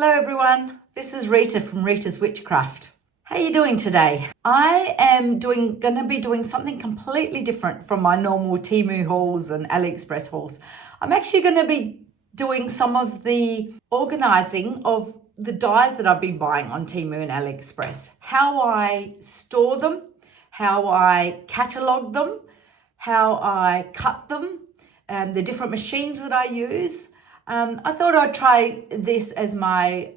Hello everyone, this is Rita from Rita's Witchcraft. How are you doing today? I am going to be doing something completely different from my normal Temu hauls and AliExpress hauls. I'm actually going to be doing some of the organizing of the dyes that I've been buying on Temu and AliExpress. How I store them, how I catalogue them, how I cut them, the different machines that I use. I thought I'd try this as my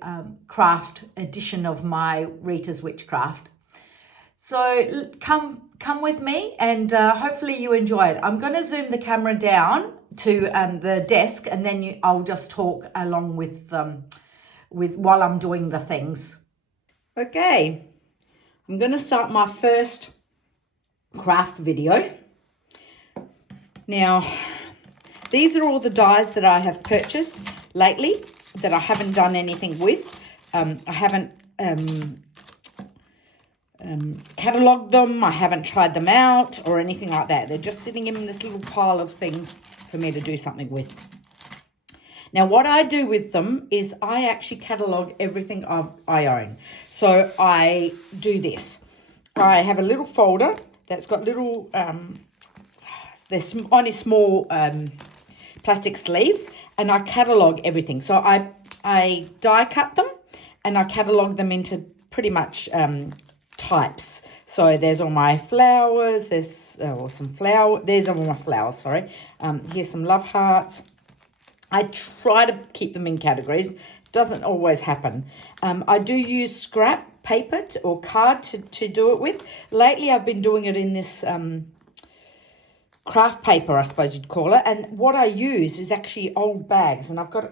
craft edition of my Rita's Witchcraft. So come with me and hopefully you enjoy it. I'm going to zoom the camera down to the desk and then I'll just talk along with while I'm doing the things. Okay, I'm going to start my first craft video. Now, these are all the dyes that I have purchased lately that I haven't done anything with. I haven't catalogued them. I haven't tried them out or anything like that. They're just sitting in this little pile of things for me to do something with. Now, what I do with them is I actually catalogue everything I own. So I do this. I have a little folder that's got little, there's only small plastic sleeves, and I catalogue everything. So I die cut them and I catalogue them into pretty much types. So there's all my flowers, there's all my flowers, sorry. Here's some love hearts. I try to keep them in categories. Doesn't always happen. I do use scrap paper or card to do it with. Lately I've been doing it in this craft paper, I suppose you'd call it, and what I use is actually old bags, and I've got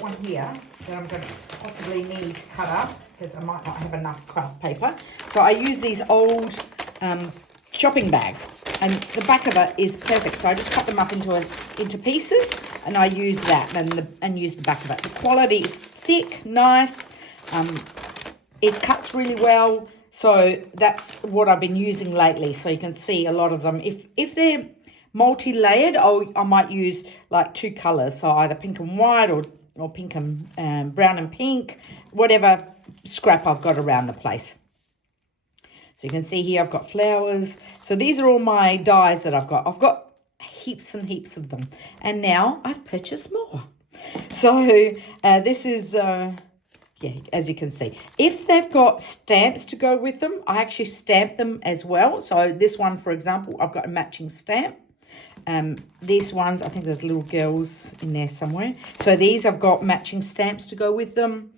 one here that I'm going to possibly need to cut up because I might not have enough craft paper. So I use these old shopping bags, and the back of it is perfect. So I just cut them up into pieces, and I use that and use the back of it. The quality is thick, nice. It cuts really well. So that's what I've been using lately. So you can see a lot of them. If they're multi-layered, I might use like two colors, so either pink and white or pink and brown and pink, whatever scrap I've got around the place. So you can see here I've got flowers. So these are all my dyes that I've got heaps and heaps of them, and now I've purchased more. So this is yeah, as you can see, if they've got stamps to go with them, I actually stamp them as well. So this one, for example, I've got a matching stamp. These ones, I think there's little girls in there somewhere. So these I've got matching stamps to go with them.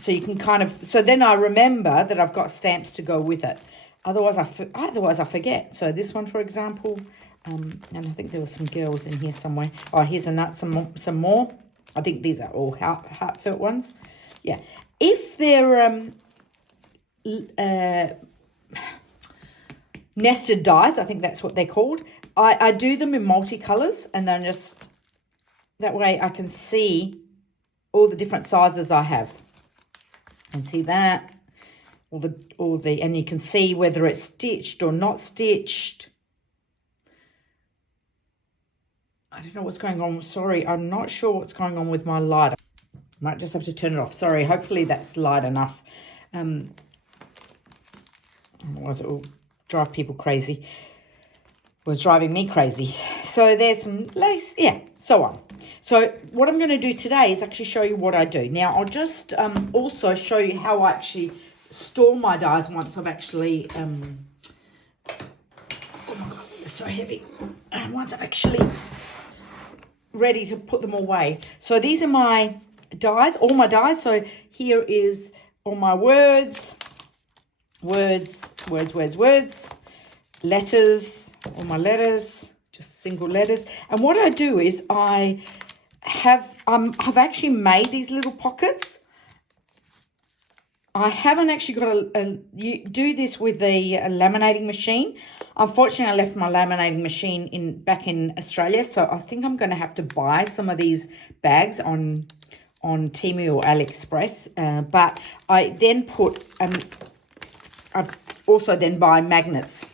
So you can kind of, so then I remember that I've got stamps to go with it. Otherwise I forget. So this one, for example, and I think there were some girls in here somewhere. Oh, here's some more. I think these are all heartfelt ones. Yeah. If they're nested dyes, I think that's what they're called. I do them in multicolours, and then just that way I can see all the different sizes I have. And see that and you can see whether it's stitched or not stitched. I don't know what's going on. Sorry, I'm not sure what's going on with my light. I might just have to turn it off. Sorry, hopefully that's light enough. Otherwise it will drive people crazy. Was driving me crazy. So there's some lace, yeah, so on. So what I'm going to do today is actually show you what I do. Now I'll just also show you how I actually store my dyes once I've actually, oh my God, they're so heavy. Once I've actually ready to put them away. So these are my dyes, all my dyes. So here is all my words, letters, all my letters, just single letters. And what I do is I've actually made these little pockets. I haven't actually got you do this with a laminating machine. Unfortunately, I left my laminating machine back in Australia, so I think I'm going to have to buy some of these bags on Temu or AliExpress. But I then put I also then buy magnets.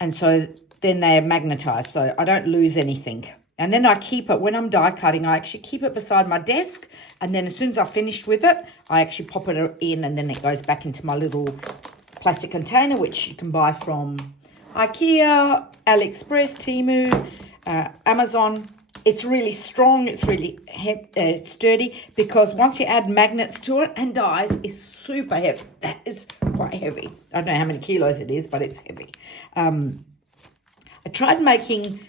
And so then they are magnetized, so I don't lose anything. And then I keep it, when I'm die cutting, I actually keep it beside my desk. And then as soon as I've finished with it, I actually pop it in, and then it goes back into my little plastic container, which you can buy from IKEA, AliExpress, Temu, Amazon. It's really strong. It's really sturdy, because once you add magnets to it and dies, it's super heavy. That is quite heavy. I don't know how many kilos it is, but it's heavy. I tried making,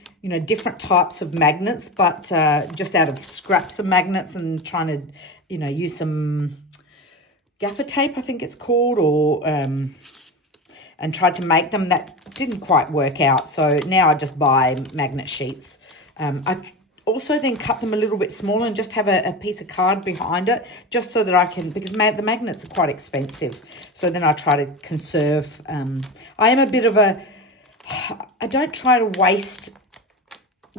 different types of magnets, but just out of scraps of magnets, and trying to, use some gaffer tape, I think it's called, or and tried to make them. That didn't quite work out. So now I just buy magnet sheets. I also then cut them a little bit smaller and just have a piece of card behind it, just so that I can, because the magnets are quite expensive. So then I try to conserve. I am a bit of I don't try to waste,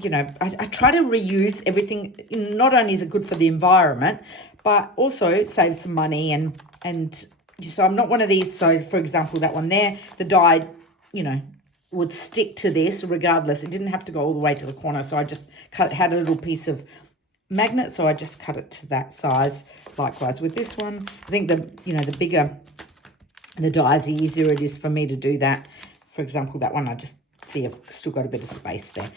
I try to reuse everything. Not only is it good for the environment, but also saves some money. And so I'm not one of these. So for example, that one there, the dye, would stick to this regardless. It didn't have to go all the way to the corner. So I just had a little piece of magnet. So I just cut it to that size. Likewise with this one. I think the bigger the dyes, the easier it is for me to do that. For example, that one, I just see I've still got a bit of space there.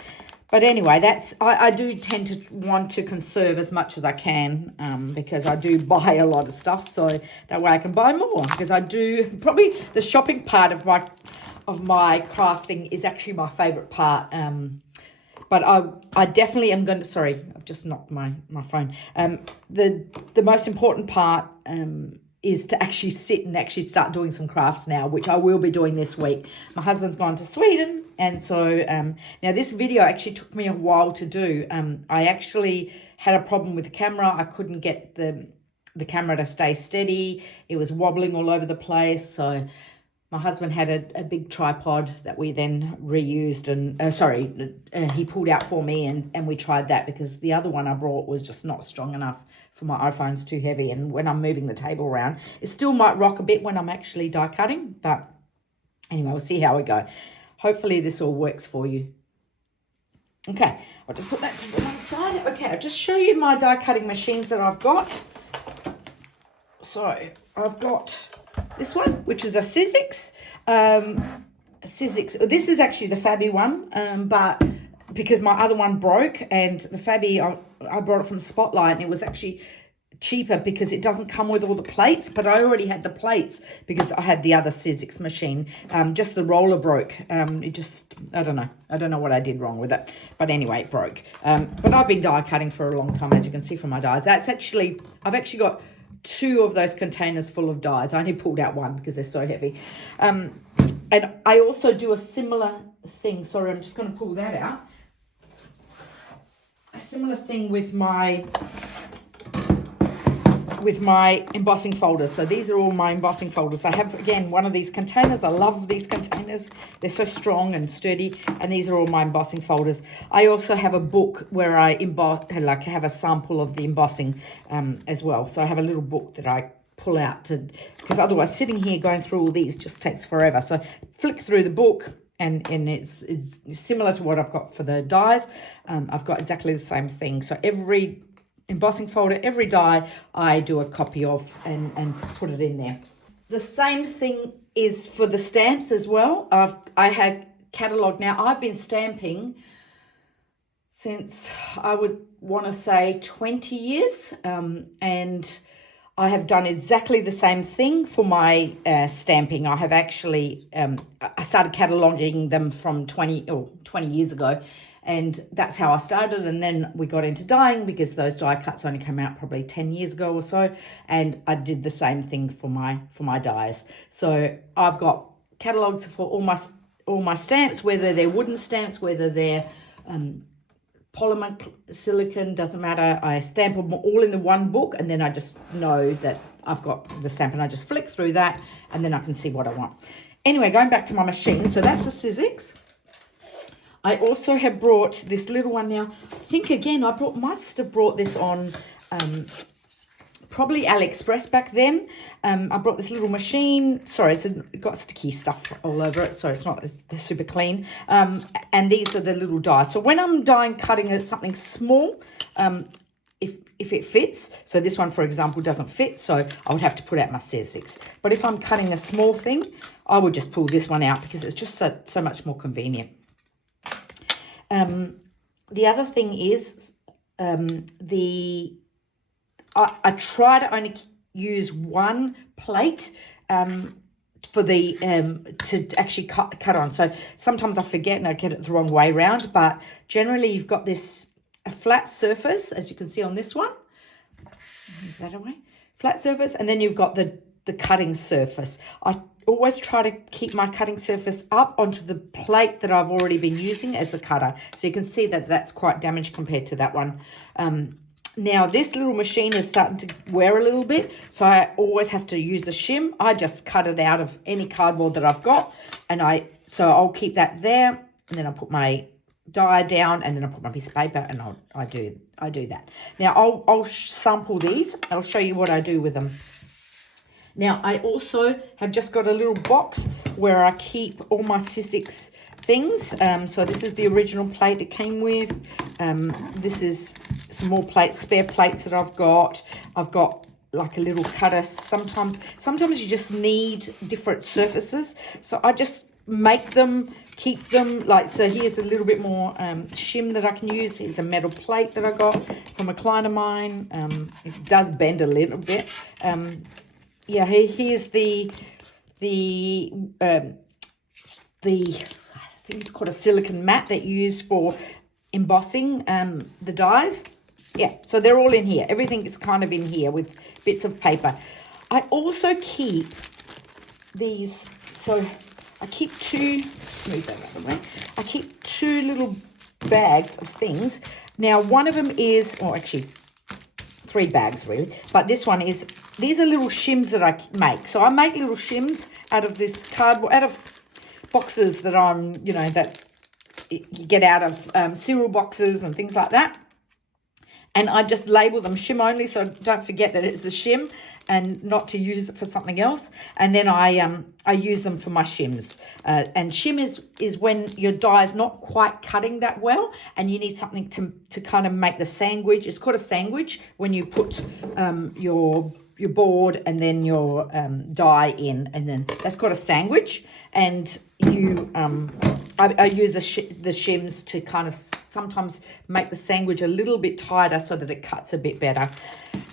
But anyway, I do tend to want to conserve as much as I can, because I do buy a lot of stuff, so that way I can buy more. Because I do, probably the shopping part of my crafting is actually my favourite part. But I definitely am going to, sorry, I've just knocked my phone. The most important part is to actually sit and actually start doing some crafts now, which I will be doing this week. My husband's gone to Sweden, and so now this video actually took me a while to do. I actually had a problem with the camera. I couldn't get the camera to stay steady. It was wobbling all over the place. So my husband had a big tripod that we then reused, and he pulled out for me, and we tried that, because the other one I brought was just not strong enough for my iPhone's too heavy. And when I'm moving the table around, it still might rock a bit when I'm actually die cutting. But anyway, we'll see how we go. Hopefully this all works for you. Okay, I'll just put that to the one side. Okay, I'll just show you my die cutting machines that I've got. So I've got this one, which is a Sizzix. This is actually the Fabby one, but because my other one broke, and the Fabby, I brought it from Spotlight, and it was actually cheaper because it doesn't come with all the plates, but I already had the plates because I had the other Sizzix machine. Just the roller broke. It just, I don't know what I did wrong with it, but anyway, it broke. But I've been die cutting for a long time, as you can see from my dies. I've actually got 2 of those containers full of dies. I only pulled out one because they're so heavy. And I also do a similar thing. Sorry, I'm just going to pull that out. A similar thing with my embossing folders. So these are all my embossing folders. I have, again, one of these containers. I love these containers. They're so strong and sturdy. And these are all my embossing folders. I also have a book where I have a sample of the embossing as well. So I have a little book that I pull out because otherwise sitting here going through all these just takes forever. So flick through the book, and it's similar to what I've got for the dies. I've got exactly the same thing. So every embossing folder, every die, I do a copy of and put it in there. The same thing is for the stamps as well. I had catalogue. Now, I've been stamping since, I would want to say, 20 years, and I have done exactly the same thing for my stamping. I have actually, I started cataloguing them from 20 years ago, and that's how I started. And then we got into dyeing because those die cuts only came out probably 10 years ago or so, and I did the same thing for my dyes. So I've got catalogues for all my stamps, whether they're wooden stamps, whether they're polymer, silicone, doesn't matter. I stamp them all in the one book, and then I just know that I've got the stamp, and I just flick through that, and then I can see what I want. Anyway, going back to my machine. So that's the Sizzix. I also have brought this little one now. I think, again, must have brought this on probably AliExpress back then. I brought this little machine. Sorry, it got sticky stuff all over it, so it's not super clean. And these are the little dies. So when I'm cutting something small, if it fits, so this one, for example, doesn't fit, so I would have to put out my scissors. But if I'm cutting a small thing, I would just pull this one out because it's just so much more convenient. The other thing is I try to only use one plate for the to actually cut on. So sometimes I forget and I get it the wrong way around, but generally you've got a flat surface, as you can see on this one. Move that away. Flat surface, and then you've got the cutting surface. I always try to keep my cutting surface up onto the plate that I've already been using as a cutter. So you can see that that's quite damaged compared to that one. Now this little machine is starting to wear a little bit, so I always have to use a shim. I just cut it out of any cardboard that I've got, and so I'll keep that there, and then I'll put my die down, and then I'll put my piece of paper, and I do that. Now I'll sample these. I'll show you what I do with them. Now I also have just got a little box where I keep all my Sizzix things. So this is the original plate it came with. This is some more plates, spare plates that I've got. I've got like a little cutter. Sometimes you just need different surfaces, so I just make them, keep them. Like, so here's a little bit more shim that I can use. Here's a metal plate that I got from a client of mine. It does bend a little bit. Yeah, here's the I think it's called a silicone mat that you use for embossing the dies. Yeah, so they're all in here. Everything is kind of in here with bits of paper. I also keep these, so I keep move that out of the way. I keep two little bags of things. Now, one of them is, or actually 3 bags really, but this one is, these are little shims that I make. So I make little shims out of this cardboard, out of boxes that that you get out of cereal boxes and things like that. And I just label them shim only, so don't forget that it's a shim and not to use it for something else. And then I use them for my shims. And shim is when your die is not quite cutting that well and you need something to kind of make the sandwich. It's called a sandwich when you put your board and then your die in, and then that's called a sandwich. And you I use the shims to kind of sometimes make the sandwich a little bit tighter so that it cuts a bit better.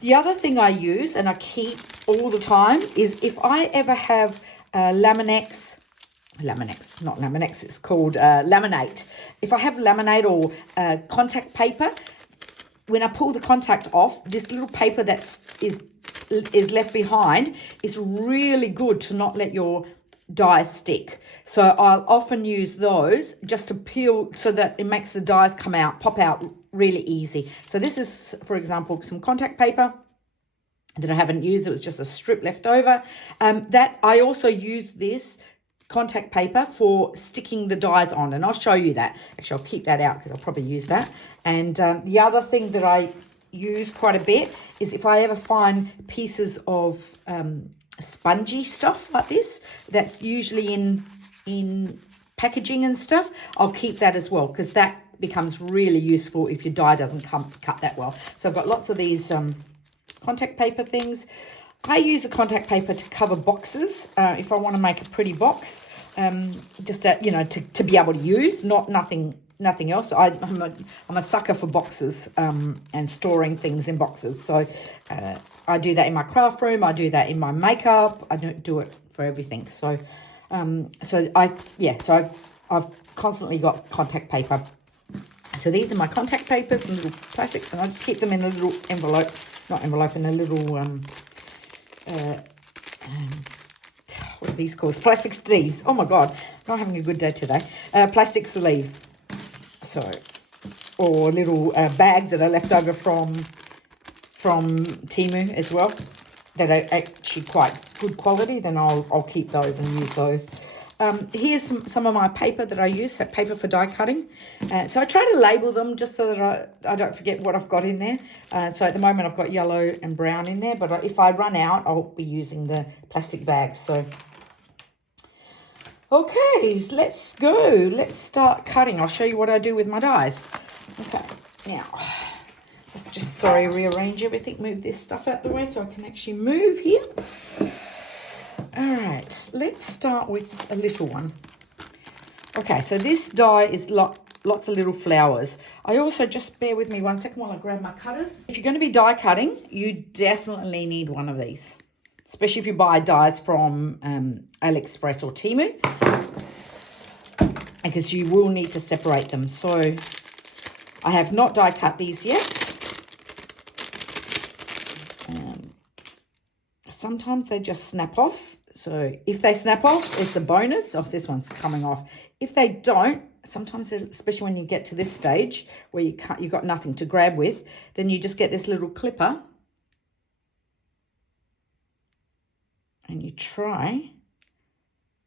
The other thing I use and I keep all the time is if I ever have Laminex, not Laminex, it's called laminate. If I have laminate or contact paper, when I pull the contact off, this little paper that is left behind is really good to not let your die stick. So I'll often use those just to peel so that it makes the dies pop out really easy. So this is, for example, some contact paper that I haven't used. It was just a strip left over. That I also use this contact paper for sticking the dies on, and I'll show you that. Actually, I'll keep that out because I'll probably use that. And the other thing that I use quite a bit is if I ever find pieces of spongy stuff like this, that's usually in packaging and stuff, I'll keep that as well, because that becomes really useful if your die doesn't cut that well. So I've got lots of these contact paper things. I use the contact paper to cover boxes if I want to make a pretty box, just that, to be able to use, nothing else. I'm a sucker for boxes and storing things in boxes. So I do that in my craft room. I do that in my makeup. I don't do it for everything. So I've constantly got contact paper. So these are my contact papers and little plastics, and I just keep them in a little envelope, in a little what are these called? Plastic sleeves. Oh my God, not having a good day today. Plastic sleeves. So, or little bags that are left over from Temu as well, that are actually quite good quality. Then I'll keep those and use those. Here's some of my paper that I use, so paper for die cutting. So I try to label them just so that I don't forget what I've got in there. So at the moment I've got yellow and brown in there, but if I run out, I'll be using the plastic bags. So, okay, let's go. Let's start cutting. I'll show you what I do with my dies. Okay, now, let's just, rearrange everything, move this stuff out the way so I can actually move here. All right, let's start with a little one. Okay, so this die is lots of little flowers. I also, just bear with me 1 second while I grab my cutters. If you're going to be die cutting, you definitely need one of these, especially if you buy dies from AliExpress or Temu, because you will need to separate them. So I have not die cut these yet. Sometimes they just snap off. So if they snap off, it's a bonus. Oh, this one's coming off. If they don't, sometimes, especially when you get to this stage where you've got nothing to grab with, then you just get this little clipper and you try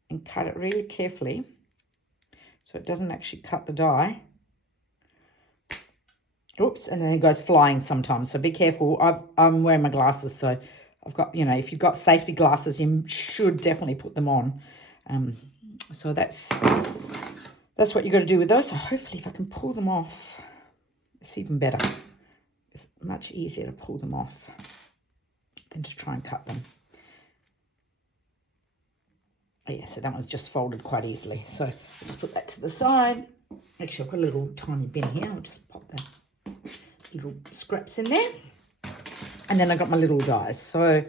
and cut it really carefully so it doesn't actually cut the die. Oops, and then it goes flying sometimes. So be careful. I'm wearing my glasses, so I've got, if you've got safety glasses, you should definitely put them on. So that's what you've got to do with those. So hopefully if I can pull them off, it's even better. It's much easier to pull them off than to try and cut them. Oh yeah, so that one's just folded quite easily. So let's put that to the side. Actually, I've got a little tiny bin here. I'll just pop the little scraps in there. And then I got my little dies. So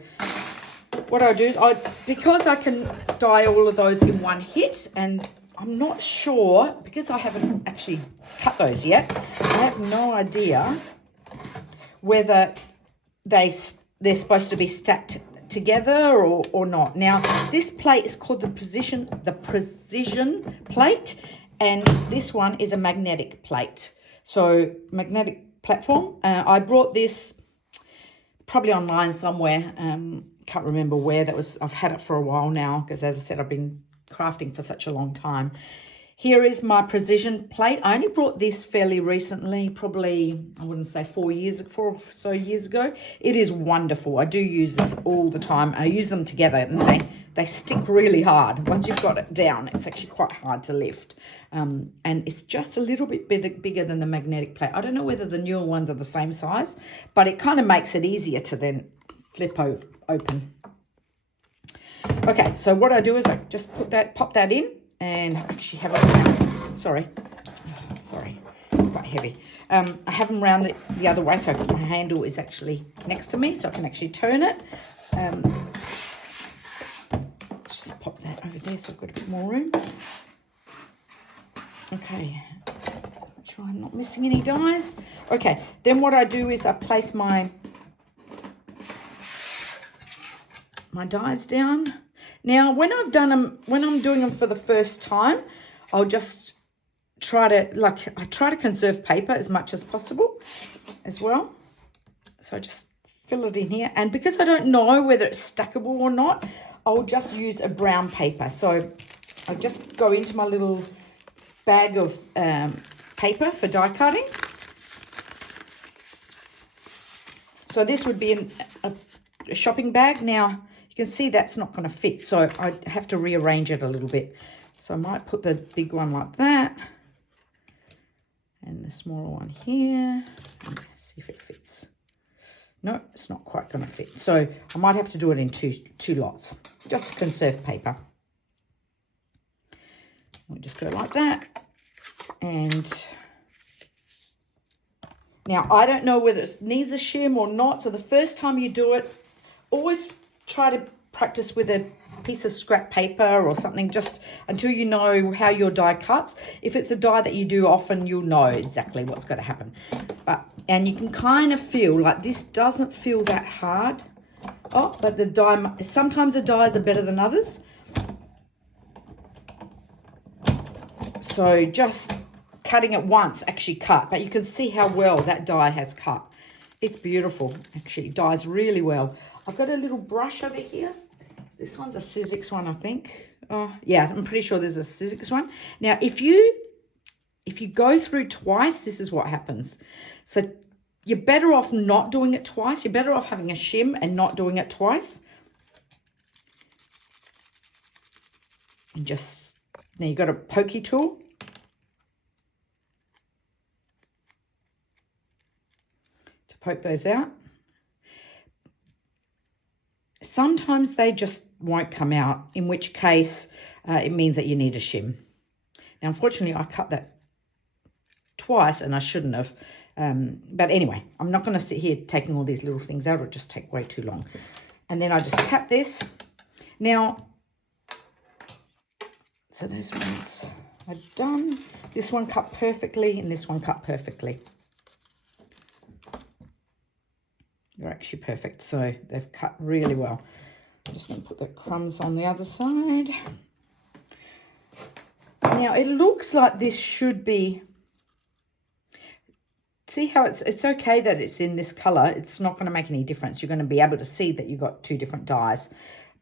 what I do is, because I can die all of those in one hit, and I'm not sure, because I haven't actually cut those yet, I have no idea whether they're supposed to be stacked together or not. Now, this plate is called the precision plate, and this one is a magnetic plate. So magnetic platform. I brought this probably online somewhere. Can't remember where that was. I've had it for a while now because, as I said, I've been crafting for such a long time. Here is my precision plate. I only brought this fairly recently, probably, I wouldn't say 4 years ago. It is wonderful. I do use this all the time. I use them together and they stick really hard. Once you've got it down, it's actually quite hard to lift. And it's just a little bit bigger than the magnetic plate. I don't know whether the newer ones are the same size, but it kind of makes it easier to then flip open. Okay, so what I do is I just pop that in and actually have it, sorry, it's quite heavy. I have them round the other way, so my handle is actually next to me, so I can actually turn it. Let's just pop that over there so I've got a bit more room. Okay, make sure I'm not missing any dies. Okay, then what I do is I place my dies down. Now, when I'm doing them for the first time, I'll just try to conserve paper as much as possible as well. So I just fill it in here. And because I don't know whether it's stackable or not, I'll just use a brown paper. So I just go into my little bag of paper for die cutting. So this would be a shopping bag. Now, you can see that's not going to fit, so I have to rearrange it a little bit. So I might put the big one like that and the smaller one here. See if it fits. No, it's not quite going to fit. So I might have to do it in two lots, just to conserve paper. We'll just go like that. And now I don't know whether it needs a shim or not. So the first time you do it, always try to practice with a piece of scrap paper or something, just until you know how your die cuts. If it's a die that you do often, you'll know exactly what's going to happen. And you can kind of feel like this doesn't feel that hard. Oh, but the die, sometimes the dies are better than others. So just cutting it once actually cut, but you can see how well that die has cut. It's beautiful, actually. It dies really well. I've got a little brush over here. This one's a Sizzix one, I think. Oh, yeah, I'm pretty sure there's a Sizzix one. Now, if you go through twice, this is what happens. So you're better off not doing it twice. You're better off having a shim and not doing it twice. And just, now you've got a pokey tool. To poke those out. Sometimes they just won't come out, in which case it means that you need a shim. Now, unfortunately, I cut that twice and I shouldn't have. But anyway, I'm not going to sit here taking all these little things out. It'll just take way too long. And then I just tap this. Now, so those ones are done. This one cut perfectly and this one cut perfectly. They're actually perfect, so they've cut really well. I'm just going to put the crumbs on the other side. Now, it looks like this should be... See how it's okay that it's in this colour. It's not going to make any difference. You're going to be able to see that you've got two different dyes.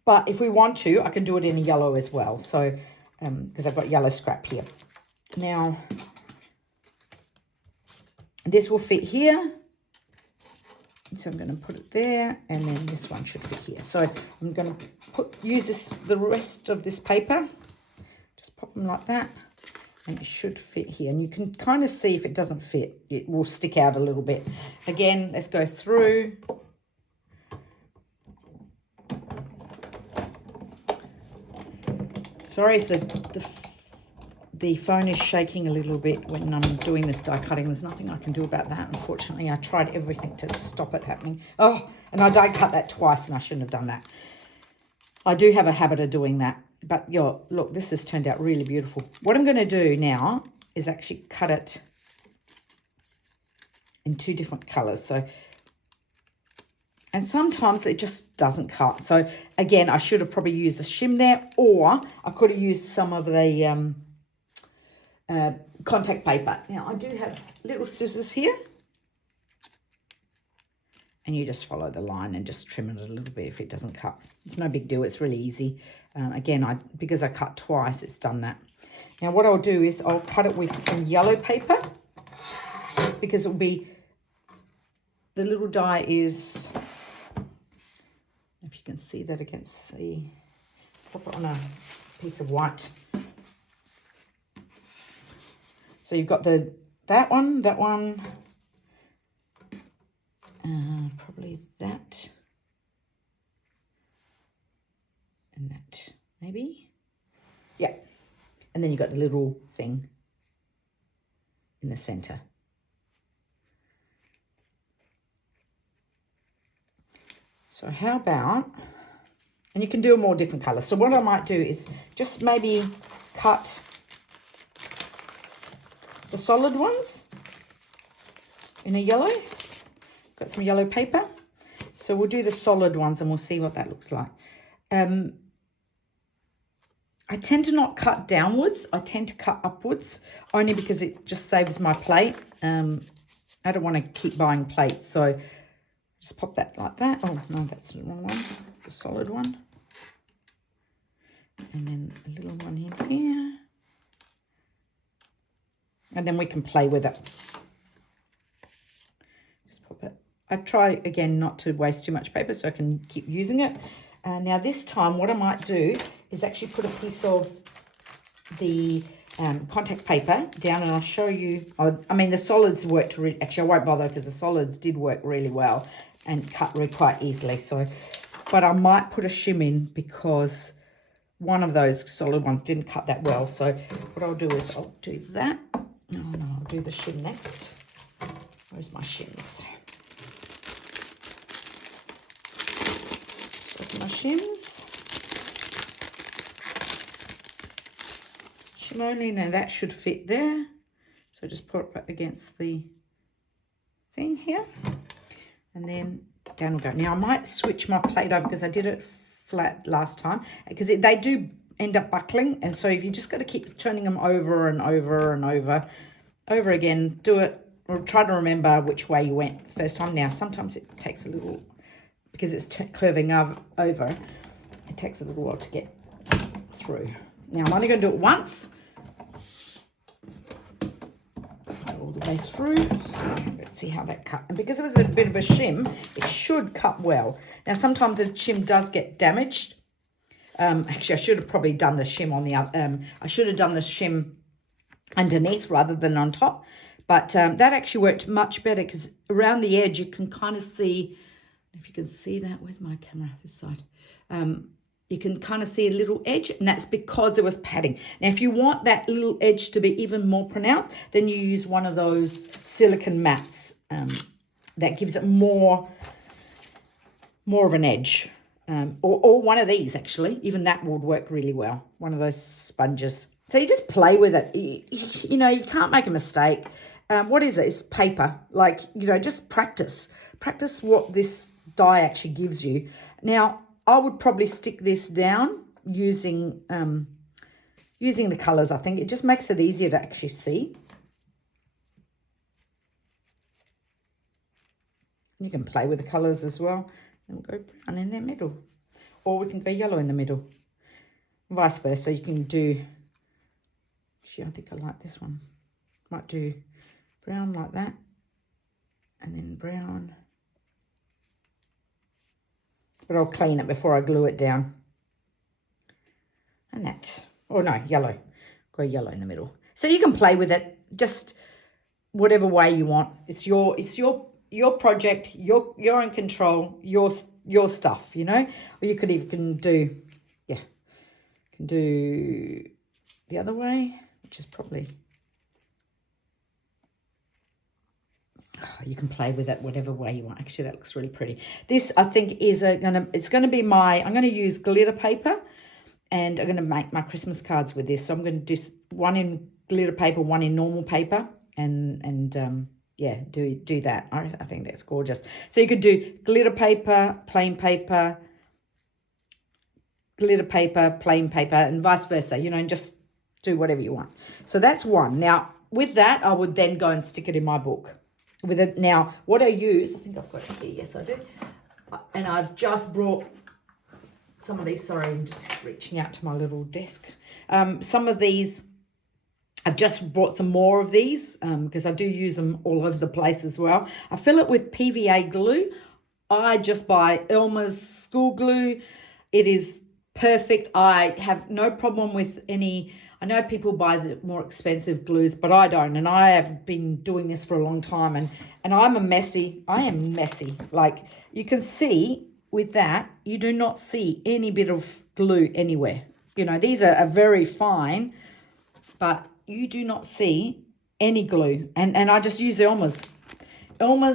But if we want to, I can do it in a yellow as well. So, because I've got yellow scrap here. Now, this will fit here. So I'm going to put it there, and then this one should fit here. So I'm going to use the rest of this paper. Just pop them like that, and it should fit here. And you can kind of see if it doesn't fit, it will stick out a little bit. Again, let's go through. Sorry if the phone is shaking a little bit when I'm doing this die cutting. There's nothing I can do about that, unfortunately. I tried everything to stop it happening. Oh, and I die cut that twice, and I shouldn't have done that. I do have a habit of doing that. But, look, this has turned out really beautiful. What I'm going to do now is actually cut it in two different colours. So, and sometimes it just doesn't cut. So, again, I should have probably used the shim there, or I could have used some of the... contact paper. Now, I do have little scissors here, and you just follow the line and just trim it a little bit if it doesn't cut. It's no big deal. It's really easy. Again, because I cut twice, it's done that. Now, what I'll do is I'll cut it with some yellow paper, because it'll be, the little die is, if you can see that against the, pop it on a piece of white. So you've got that one, probably that, and that, maybe. Yeah. And then you've got the little thing in the center. So how about, and you can do them all different colors. So what I might do is just maybe cut the solid ones in a yellow. Got some yellow paper. So we'll do the solid ones and we'll see what that looks like. I tend to not cut downwards. I tend to cut upwards, only because it just saves my plate. I don't want to keep buying plates. So just pop that like that. Oh, no, that's the wrong one. The solid one. And then a little one in here. And then we can play with it. Just pop it. I try, again, not to waste too much paper so I can keep using it. Now, this time, what I might do is actually put a piece of the contact paper down, and I'll show you. I mean, the solids worked really... Actually, I won't bother because the solids did work really well and cut quite easily. So, but I might put a shim in because one of those solid ones didn't cut that well. So what I'll do is I'll do that. No, I'll do the shim next. Where's my shims? There's my shims. Shim only, now that should fit there. So just put it against the thing here. And then down we go. Now I might switch my plate over because I did it flat last time, because they do end up buckling, and so you just got to keep turning them over and over and over again. Do it, or try to remember which way you went first time. Now sometimes it takes a little, because it's curving over, it takes a little while to get through. Now I'm only going to do it once. All the way through. So let's see how that cut. And because it was a bit of a shim, it should cut well. Now sometimes the shim does get damaged. Actually, I should have probably done the shim on the other. I should have done the shim underneath rather than on top. But that actually worked much better because around the edge you can kind of see. If you can see that, where's my camera? This side. You can kind of see a little edge, and that's because there was padding. Now, if you want that little edge to be even more pronounced, then you use one of those silicone mats that gives it more of an edge. Or one of these, actually. Even that would work really well. One of those sponges. So you just play with it. You know, you can't make a mistake. What is it? It's paper. Like, you know, just practice. Practice what this die actually gives you. Now, I would probably stick this down using the colours, I think. It just makes it easier to actually see. You can play with the colours as well. And we'll go brown in the middle. Or we can go yellow in the middle. Vice versa. You can do... Actually, I think I like this one. Might do brown like that. And then brown... But I'll clean it before I glue it down. And that. Or no, yellow. Go yellow in the middle. So you can play with it just whatever way you want. It's your project. You're in control. Your stuff, you know. Or you could even do, yeah, you can do the other way, which is probably. You can play with it whatever way you want. Actually, that looks really pretty. This, I think, is it's going to be I'm going to use glitter paper, and I'm going to make my Christmas cards with this. So I'm going to do one in glitter paper, one in normal paper, and yeah, do that. I think that's gorgeous. So you could do glitter paper, plain paper, glitter paper, plain paper, and vice versa, you know, and just do whatever you want. So that's one. Now, with that, I would then go and stick it in my book. With it now, what I use, I think I've got it here. Yes, I do. And I've just brought some of these. Sorry, I'm just reaching out to my little desk. Some of these, I've just brought some more of these because I do use them all over the place as well. I fill it with PVA glue. I just buy Elmer's school glue. It is perfect. I have no problem with any. I know people buy the more expensive glues, but I don't. And I have been doing this for a long time. And I am messy. Like you can see with that, you do not see any bit of glue anywhere. You know, these are very fine, but you do not see any glue. And I just use Elmer's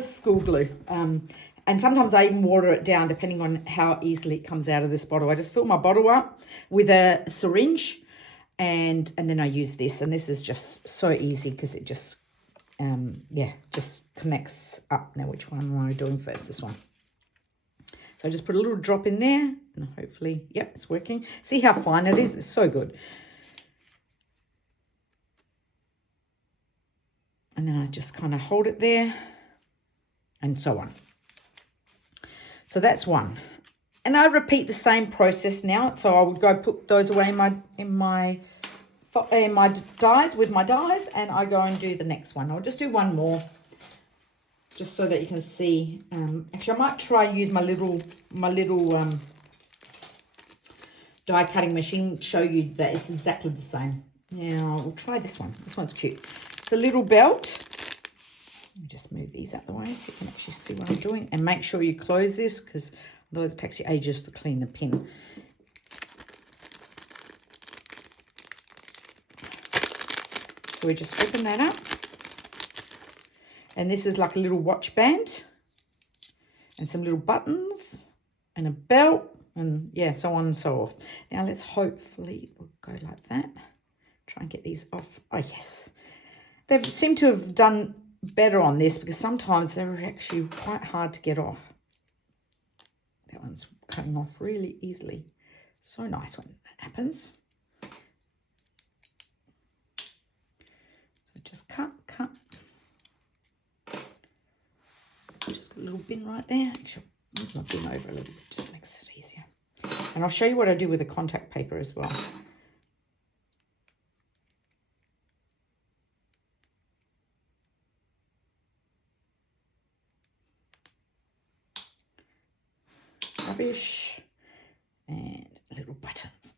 school glue. And sometimes I even water it down depending on how easily it comes out of this bottle. I just fill my bottle up with a syringe. And then I use this, and this is just so easy because it just, yeah, just connects up. Now, which one am I doing first? This one. So I just put a little drop in there, and hopefully, yep, it's working. See how fine it is? It's so good. And then I just kind of hold it there, and so on. So that's one. And I repeat the same process now. So I would go put those away in my dies with my dies, and I go and do the next one. I'll just do one more, just so that you can see. Actually, I might try and use my little die cutting machine to show you that it's exactly the same. Now we'll try this one. This one's cute. It's a little belt. Let me just move these out the way so you can actually see what I'm doing, and make sure you close this because otherwise it takes you ages to clean the pin. So we just open that up. And this is like a little watch band. And some little buttons. And a belt. And yeah, so on and so forth. Now let's hopefully we'll go like that. Try and get these off. Oh, yes. They seem to have done better on this because sometimes they're actually quite hard to get off. That one's cutting off really easily. So nice when that happens. So just cut. Just got a little bin right there. Actually, move my bin over a little bit, just makes it easier. And I'll show you what I do with the contact paper as well. Rubbish and little buttons.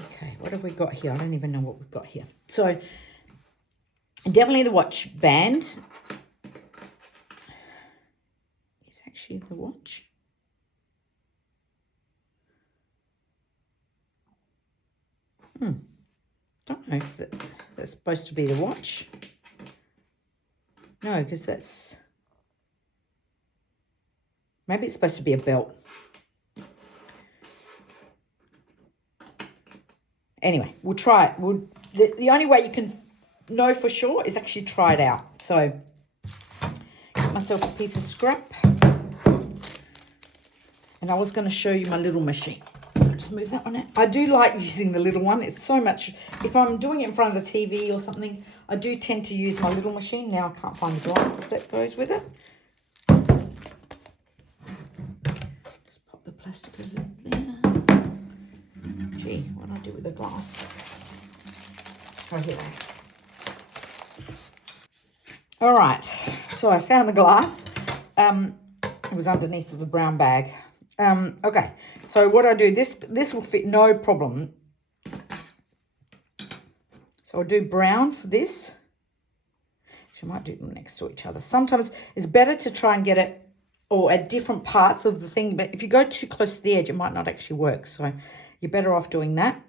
Okay, what have we got here? I don't even know what we've got here. So definitely the watch band is actually the watch. Don't know if that's supposed to be the watch. No, because that's, maybe it's supposed to be a belt. Anyway, we'll try it. The only way you can know for sure is actually try it out. So, get myself a piece of scrap. And I was going to show you my little machine. I'll just move that one out. I do like using the little one. It's so much, if I'm doing it in front of the TV or something, I do tend to use my little machine. Now I can't find the glass that goes with it. Just pop the plastic over there. Gee, what do I do with the glass? Oh, here. All right, so I found the glass. It was underneath of the brown bag. Okay, so what I do, this will fit no problem. So I'll do brown for this. Actually, I might do them next to each other. Sometimes it's better to try and get it or at different parts of the thing, but if you go too close to the edge, it might not actually work. So you're better off doing that.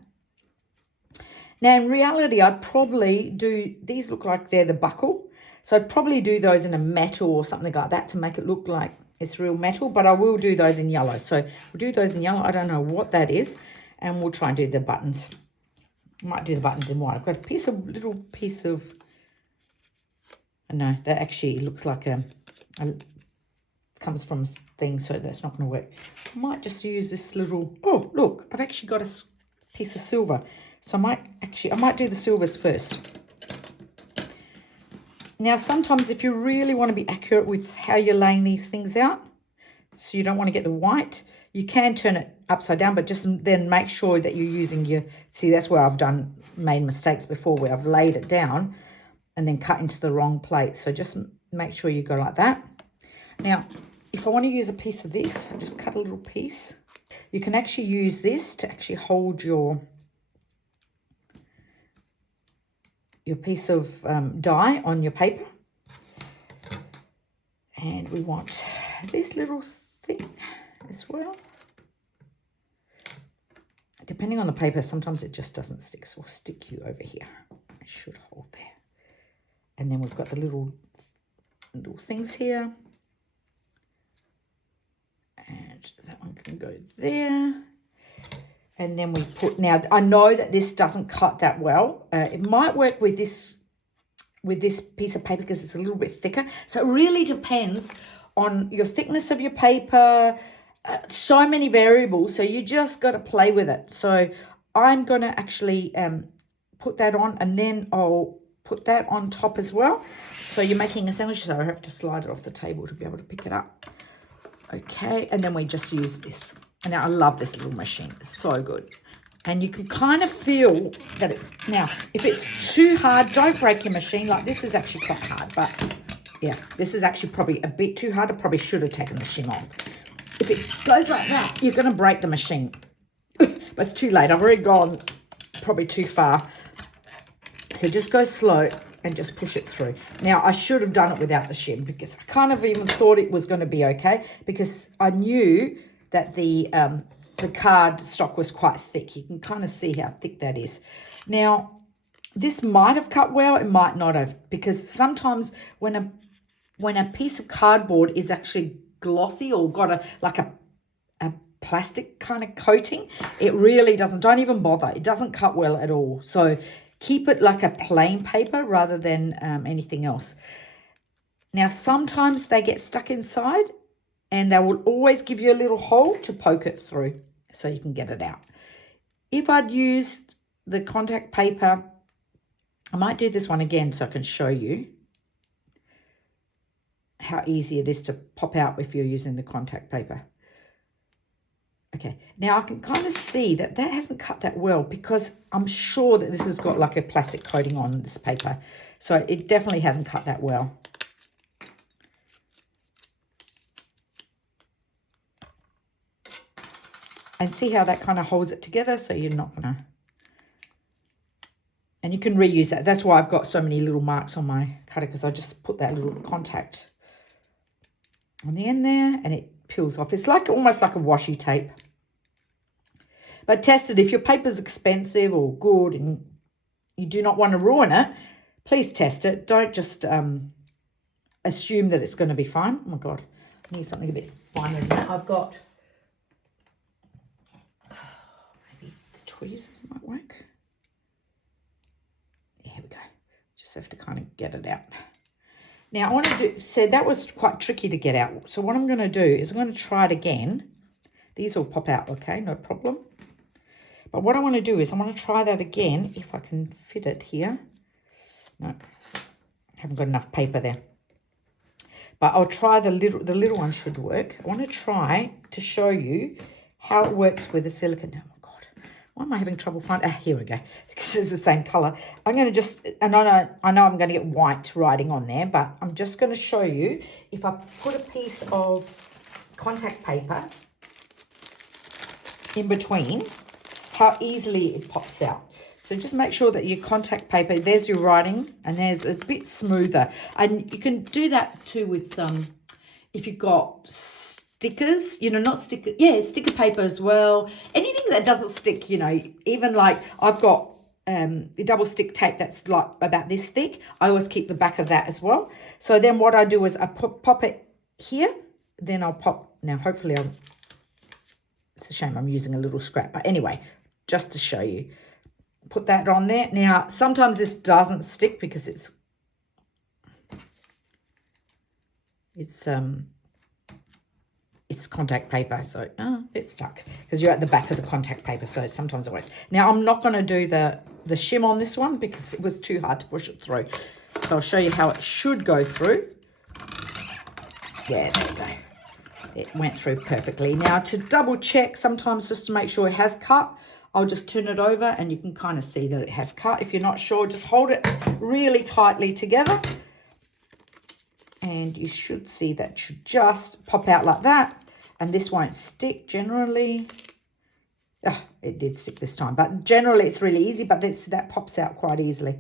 Now, in reality, I'd probably do, these look like they're the buckle. So I'd probably do those in a metal or something like that to make it look like it's real metal, but I will do those in yellow. So we'll do those in yellow. I don't know what that is. And we'll try and do the buttons. I might do the buttons in white. I've got a little piece of, no, that actually looks like comes from a thing, so that's not going to work. I might just use this little, oh, look, I've actually got a piece of silver. So I might do the silvers first. Now, sometimes if you really want to be accurate with how you're laying these things out, so you don't want to get the white, you can turn it upside down, but just then make sure that you're using your, see, that's where I've made mistakes before, where I've laid it down and then cut into the wrong plate. So just make sure you go like that. Now, if I want to use a piece of this, I just cut a little piece. You can actually use this to actually hold your piece of dye on your paper. And we want this little thing as well. Depending on the paper, sometimes it just doesn't stick, so we'll stick you over here. It should hold there. And then we've got the little things here. And that one can go there. And then we put, now I know that this doesn't cut that well. It might work with this piece of paper because it's a little bit thicker. So it really depends on your thickness of your paper, so many variables. So you just got to play with it. So I'm going to actually put that on, and then I'll put that on top as well. So you're making a sandwich, so I have to slide it off the table to be able to pick it up. Okay, and then we just use this. And now I love this little machine. It's so good. And you can kind of feel that it's, now, if it's too hard, don't break your machine. Like, this is actually quite hard, but yeah, this is actually probably a bit too hard. I probably should have taken the shim off. If it goes like that, you're going to break the machine. But it's too late. I've already gone probably too far. So just go slow and just push it through. Now, I should have done it without the shim because I kind of even thought it was going to be okay because I knew that the card stock was quite thick. You can kind of see how thick that is. Now, this might have cut well, it might not have, because sometimes when a piece of cardboard is actually glossy or got a plastic kind of coating, it really doesn't. Don't even bother. It doesn't cut well at all. So keep it like a plain paper rather than anything else. Now, sometimes they get stuck inside, and they will always give you a little hole to poke it through so you can get it out. If I'd used the contact paper, I might do this one again so I can show you how easy it is to pop out if you're using the contact paper. Okay, now I can kind of see that hasn't cut that well because I'm sure that this has got like a plastic coating on this paper. So it definitely hasn't cut that well. And see how that kind of holds it together, so you're not going to... And you can reuse that. That's why I've got so many little marks on my cutter, because I just put that little contact on the end there and it peels off. It's like almost like a washi tape. But test it. If your paper's expensive or good and you do not want to ruin it, please test it. Don't just assume that it's going to be fine. Oh my God, I need something a bit finer than that. I've got, maybe the tweezers might work. Here we go. Just have to kind of get it out. Now I want to do, so that was quite tricky to get out. So what I'm going to do is I'm going to try it again. These will pop out, okay, no problem. But what I want to do is I want to try that again, if I can fit it here. No, I haven't got enough paper there. But I'll try the little one should work. I want to try to show you how it works with the silicone. Oh my God, why am I having trouble finding? Here we go, because it's the same color. I'm going to just, and I know I'm going to get white writing on there, but I'm just going to show you if I put a piece of contact paper in between, how easily it pops out. So just make sure that your contact paper, there's your writing, and there's a bit smoother. And you can do that too with, if you've got stickers, you know, not sticker, yeah, sticker paper as well. Anything that doesn't stick, you know, even like I've got the double stick tape that's like about this thick. I always keep the back of that as well. So then what I do is I pop it here, then I'll pop, now hopefully it's a shame I'm using a little scrap, but anyway, just to show you, put that on there. Now sometimes this doesn't stick because it's contact paper, so it's stuck because you're at the back of the contact paper, so sometimes it works. Now I'm not going to do the shim on this one because it was too hard to push it through, so I'll show you how it should go through. Yeah, there we go. It went through perfectly. Now to double check, sometimes just to make sure it has cut, I'll just turn it over and you can kind of see that it has cut. If you're not sure, just hold it really tightly together and you should see that should just pop out like that, and this won't stick generally. Oh, it did stick this time, but generally it's really easy, but that pops out quite easily.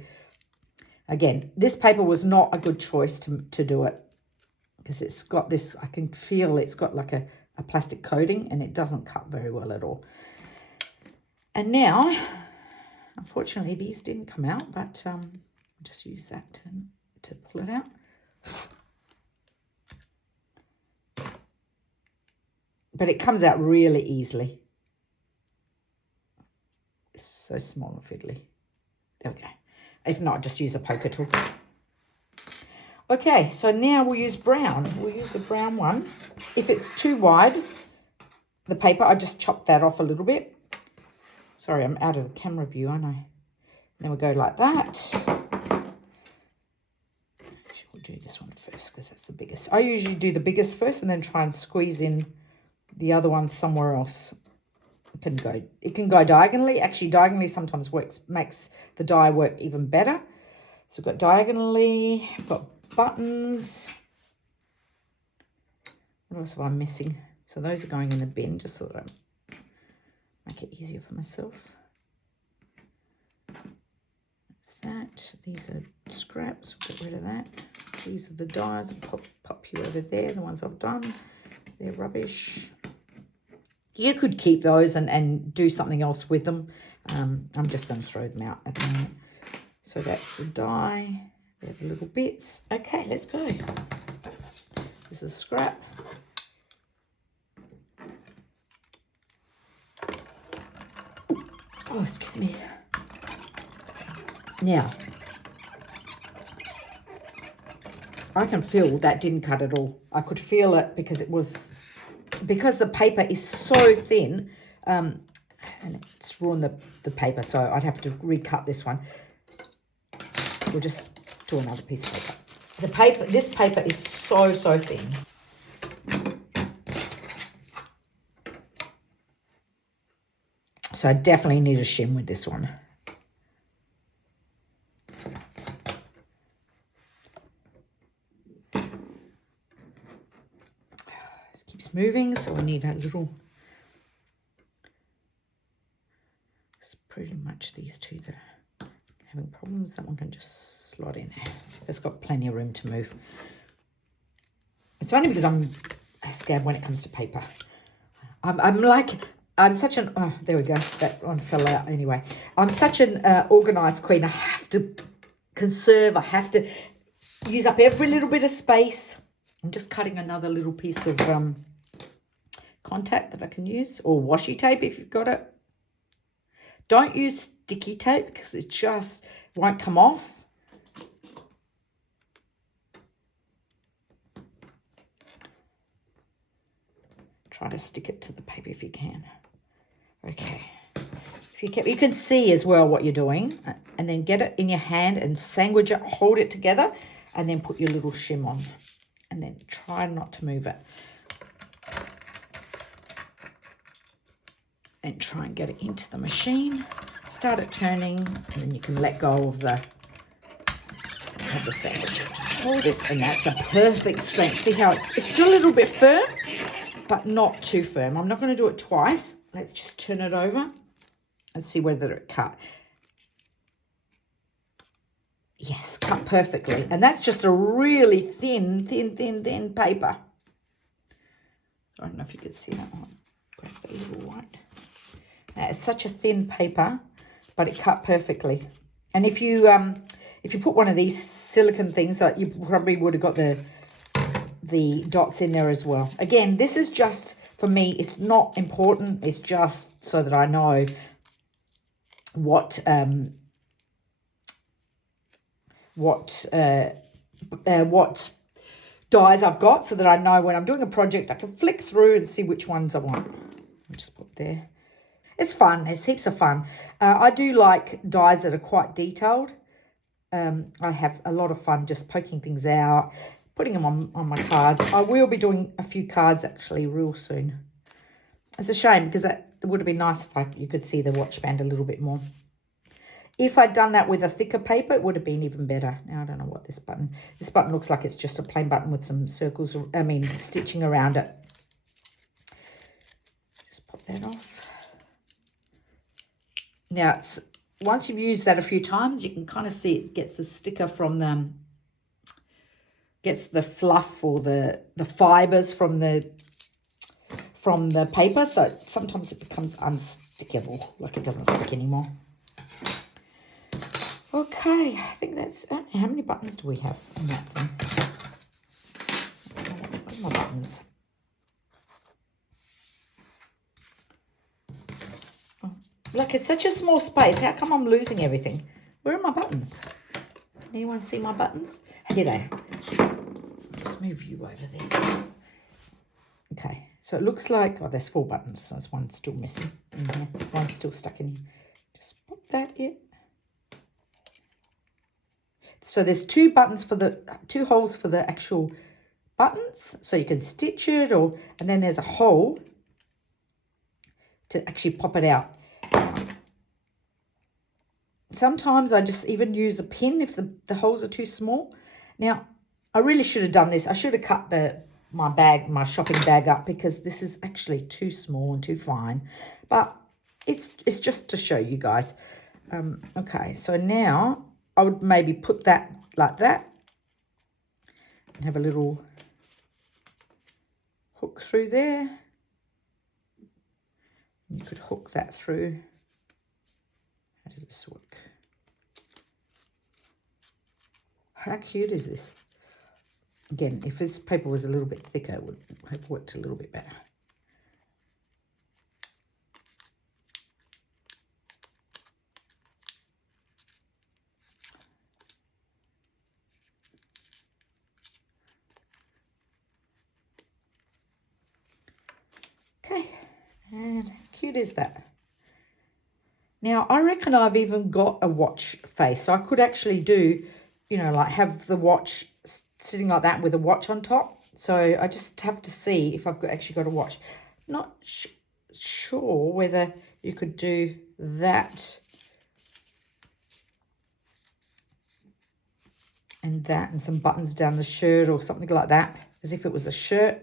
Again, this paper was not a good choice to do it because it's got this, I can feel it's got like a plastic coating and it doesn't cut very well at all. And now, unfortunately, these didn't come out, but I'll just use that to pull it out. But it comes out really easily. It's so small and fiddly. There we go. If not, just use a poker tool. Okay, so now we'll use brown. We'll use the brown one. If it's too wide, the paper, I just chop that off a little bit. Sorry, I'm out of the camera view, aren't I? Then we'll go like that. Actually, we'll do this one first because that's the biggest. I usually do the biggest first and then try and squeeze in the other one somewhere else. It can go diagonally. Actually, diagonally sometimes makes the die work even better. So we've got diagonally, we've got buttons. What else am I missing? So those are going in the bin just so that I make it easier for myself. That's that. These are scraps. We'll get rid of that. These are the dies. Pop you over there. The ones I've done. They're rubbish. You could keep those and do something else with them. I'm just going to throw them out at the moment. So that's the die. They're the little bits. Okay, let's go. This is scrap. Oh, excuse me. Now, I can feel that didn't cut at all. I could feel it because because the paper is so thin, and it's ruined the paper, so I'd have to recut this one. We'll just do another piece of paper. This paper is so, so thin. So I definitely need a shim with this one. It keeps moving, so we need a little... It's pretty much these two that are having problems. That one can just slot in there. It's got plenty of room to move. It's only because I'm a scab when it comes to paper. I'm such an, oh, there we go. That one fell out anyway. I'm such an organised queen. I have to conserve. I have to use up every little bit of space. I'm just cutting another little piece of contact that I can use, or washi tape if you've got it. Don't use sticky tape because it just won't come off. Try to stick it to the paper if you can. Okay. If you can see as well what you're doing, and then get it in your hand and sandwich it, hold it together, and then put your little shim on. And then try not to move it. And try and get it into the machine. Start it turning, and then you can let go of the sandwich. Hold this, and that's a perfect strength. See how it's still a little bit firm, but not too firm. I'm not going to do it twice. Let's just turn it over and see whether it cut. Yes, cut perfectly. And that's just a really thin paper. I don't know if you could see that one. Grab the little white. It's such a thin paper, but it cut perfectly. And if you put one of these silicone things, you probably would have got the dots in there as well. Again, this is just, for me, it's not important. It's just so that I know what dies I've got, so that I know when I'm doing a project, I can flick through and see which ones I want. I'll just put there. It's fun. It's heaps of fun. I do like dies that are quite detailed. I have a lot of fun just poking things out, putting them on my cards. I will be doing a few cards actually real soon. It's a shame because it would have been nice if you could see the watch band a little bit more. If I'd done that with a thicker paper, it would have been even better. Now, I don't know what this button looks like. It's just a plain button with some circles, stitching around it. Just pop that off. Now, once you've used that a few times, you can kind of see it gets the sticker from gets the fluff or the fibers from the paper. So sometimes it becomes unstickable, like it doesn't stick anymore. Okay, I think that's, how many buttons do we have on that thing? Where are my buttons? Oh, look, it's such a small space. How come I'm losing everything? Where are my buttons? Anyone see my buttons? Here they are. Just move you over there. Okay, so it looks like, oh, there's 4 buttons, so there's one still missing in here. One's still stuck in here. Just pop that in. So there's 2 buttons for 2 holes for the actual buttons, so you can stitch it, and then there's a hole to actually pop it out. Sometimes I just even use a pin if the holes are too small. Now, I really should have done this. I should have cut my shopping bag up, because this is actually too small and too fine. But it's just to show you guys. Okay, so now I would maybe put that like that and have a little hook through there. You could hook that through. How does this work? How cute is this? Again, if this paper was a little bit thicker, it would have worked a little bit better. Okay, and how cute is that? Now, I reckon I've even got a watch face, so I could actually do, like have the watch sitting like that with a watch on top. So I just have to see if I've actually got a watch. Not sure whether you could do that and that and some buttons down the shirt or something like that, as if it was a shirt.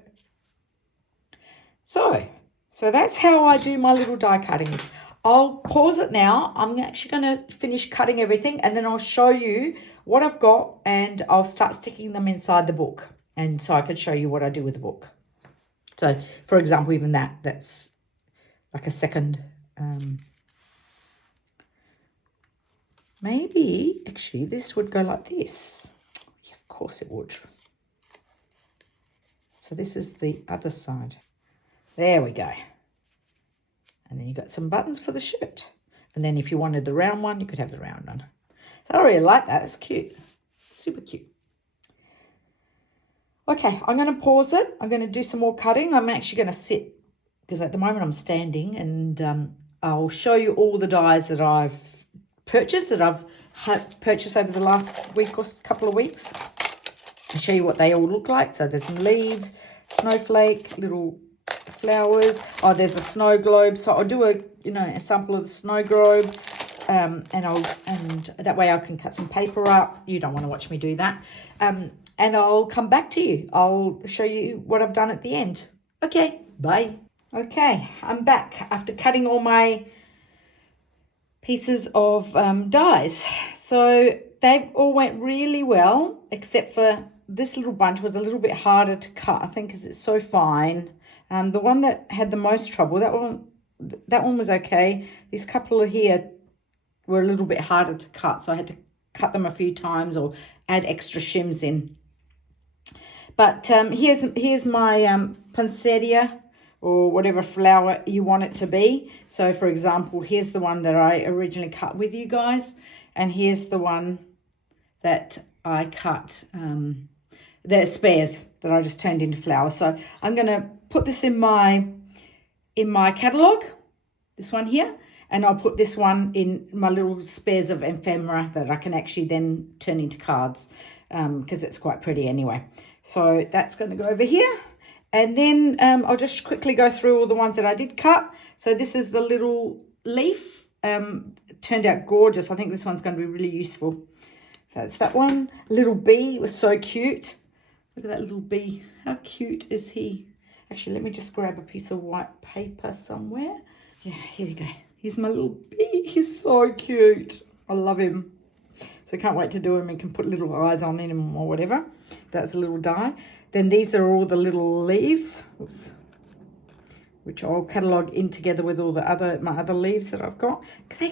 So that's how I do my little die cuttings. I'll pause it now. I'm actually going to finish cutting everything, and then I'll show you what I've got, and I'll start sticking them inside the book. And so I can show you what I do with the book. So, for example, even that's like a second. Maybe, actually, this would go like this. Yeah, of course it would. So this is the other side. There we go. And then you got some buttons for the shirt. And then if you wanted the round one, you could have the round one. So I really like that. It's cute. Super cute. Okay, I'm going to pause it. I'm going to do some more cutting. I'm actually going to sit because at the moment I'm standing, and I'll show you all the dies that I've purchased, that I've purchased over the last week or couple of weeks. I'll show you what they all look like. So there's some leaves, snowflake, little flowers. Oh, there's a snow globe. So I'll do a sample of the snow globe, and that way I can cut some paper up. You don't want to watch me do that. And I'll come back to you. I'll show you what I've done at the end. Okay, bye. Okay, I'm back after cutting all my pieces of dies. So they all went really well, except for this little bunch was a little bit harder to cut, I think, because it's so fine. The one that had the most trouble, that one was okay. These couple of here were a little bit harder to cut, so I had to cut them a few times or add extra shims in. But here's my poinsettia, or whatever flower you want it to be. So, for example, here's the one that I originally cut with you guys, and here's the one that I cut, the spares that I just turned into flowers. So I'm going to put this in my catalogue, this one here, and I'll put this one in my little spares of ephemera that I can actually then turn into cards, because it's quite pretty anyway. So that's going to go over here. And then I'll just quickly go through all the ones that I did cut. So this is the little leaf. It turned out gorgeous. I think this one's going to be really useful. So it's that one. Little bee was so cute. Look at that little bee. How cute is he? Actually, let me just grab a piece of white paper somewhere. Yeah, here you go. Here's my little bee. He's so cute. I love him. So I can't wait to do him and can put little eyes on him or whatever. That's a little die. Then these are all the little leaves. Oops. Which I'll catalogue in together with all my other leaves that I've got.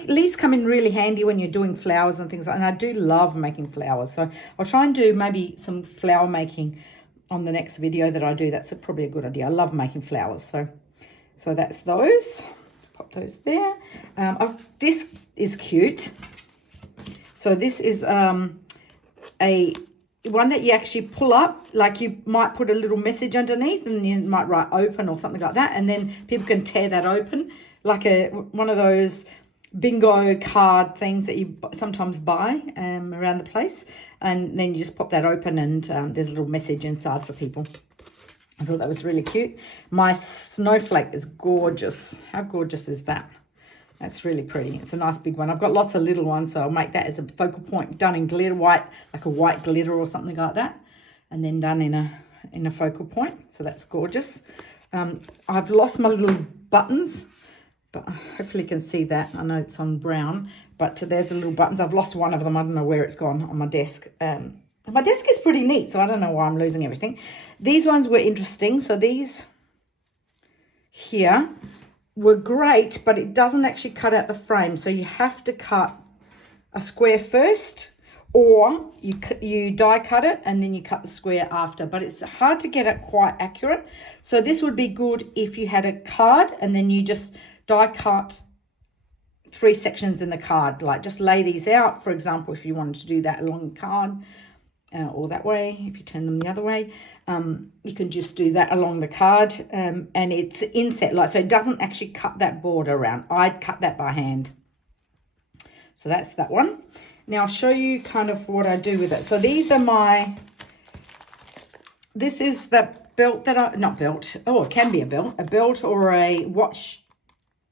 Leaves come in really handy when you're doing flowers and things like that. And I do love making flowers. So I'll try and do maybe some flower making on the next video that I do. That's probably a good idea. I love making flowers. So that's those. Pop those there. This is cute. So this is a one that you actually pull up, like you might put a little message underneath and you might write open or something like that, and then people can tear that open, like one of those bingo card things that you sometimes buy around the place, and then you just pop that open and there's a little message inside for people. I thought that was really cute. My snowflake is gorgeous. How gorgeous is that? That's really pretty. It's a nice big one. I've got lots of little ones, so I'll make that as a focal point, done in glitter white, like a white glitter or something like that, and then done in a focal point. So that's gorgeous. I've lost my little buttons, but hopefully you can see that. I know it's on brown, but there's the little buttons. I've lost one of them. I don't know where it's gone on my desk. My desk is pretty neat, so I don't know why I'm losing everything. These ones were interesting. So these here were great, but it doesn't actually cut out the frame. So you have to cut a square first, or you die cut it and then you cut the square after. But it's hard to get it quite accurate. So this would be good if you had a card and then you just die cut 3 sections in the card. Like just lay these out, for example, if you wanted to do that along the card. Or that way, if you turn them the other way, you can just do that along the card, and it's inset, like, so it doesn't actually cut that border around. I'd cut that by hand. So that's that one. Now I'll show you kind of what I do with it. So these are my this is the belt that I, not belt, oh, it can be a belt or a watch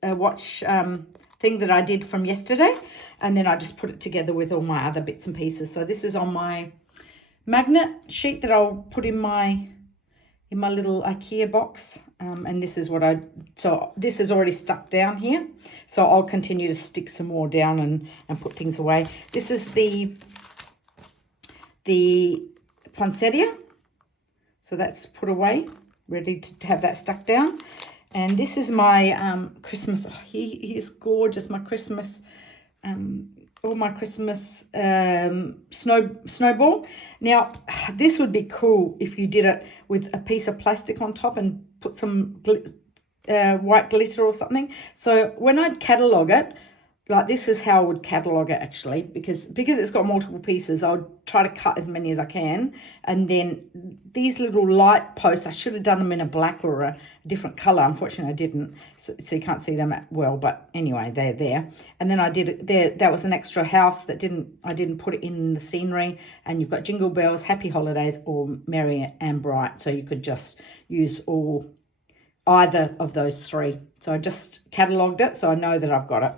thing that I did from yesterday. And then I just put it together with all my other bits and pieces. So this is on my magnet sheet that I'll put in my little IKEA box. And this is what so this is already stuck down here. So I'll continue to stick some more down and put things away. This is the poinsettia. So that's put away, ready to have that stuck down. And this is my Christmas. Oh, he is gorgeous. My Christmas, all my Christmas snowball. Now, this would be cool if you did it with a piece of plastic on top and put some white glitter or something. So when I'd catalogue it, like this is how I would catalogue it actually, because it's got multiple pieces. I would try to cut as many as I can. And then these little light posts, I should have done them in a black or a different colour. Unfortunately, I didn't. So you can't see them well, but anyway, they're there. And then I did it there. That was an extra house that I didn't put it in the scenery. And you've got Jingle Bells, Happy Holidays, or Merry and Bright. So you could just use either of those three. So I just catalogued it, so I know that I've got it.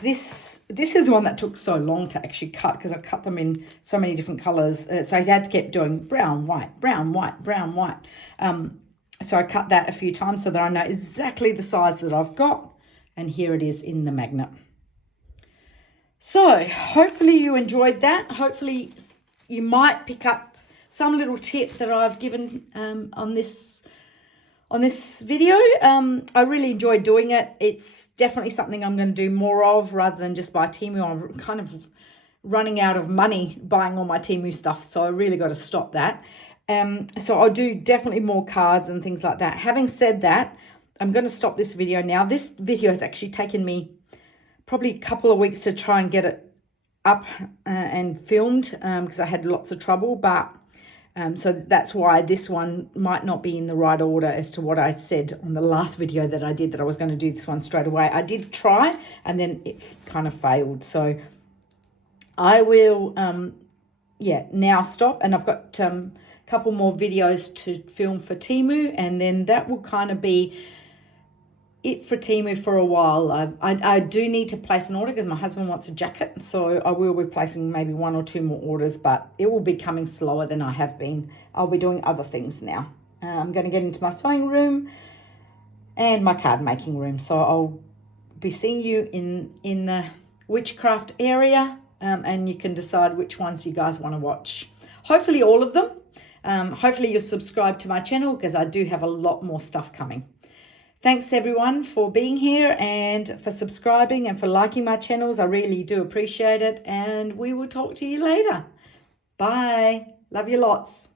This is one that took so long to actually cut because I cut them in so many different colours. So I had to keep doing brown, white, brown, white, brown, white. So I cut that a few times so that I know exactly the size that I've got. And here it is in the magnet. So hopefully you enjoyed that. Hopefully you might pick up some little tip that I've given on this video. I really enjoyed doing it. It's definitely something I'm going to do more of rather than just buy Temu. I'm kind of running out of money buying all my Temu stuff, so I really got to stop that. So I'll do definitely more cards and things like that. Having said that, I'm going to stop this video now. This video has actually taken me probably a couple of weeks to try and get it up and filmed because I had lots of trouble, but so that's why this one might not be in the right order as to what I said on the last video that I did, that I was going to do this one straight away. I did try and then it kind of failed. So I will, now stop. And I've got a couple more videos to film for Temu, and then that will kind of be it for Temu for a while. I do need to place an order because my husband wants a jacket, so I will be placing maybe 1 or 2 more orders, but it will be coming slower than I have been. I'll be doing other things now. I'm going to get into my sewing room and my card making room, so I'll be seeing you in the witchcraft area, and you can decide which ones you guys want to watch. Hopefully all of them. Hopefully you'll subscribe to my channel because I do have a lot more stuff coming. Thanks everyone for being here and for subscribing and for liking my channels. I really do appreciate it, and we will talk to you later. Bye. Love you lots.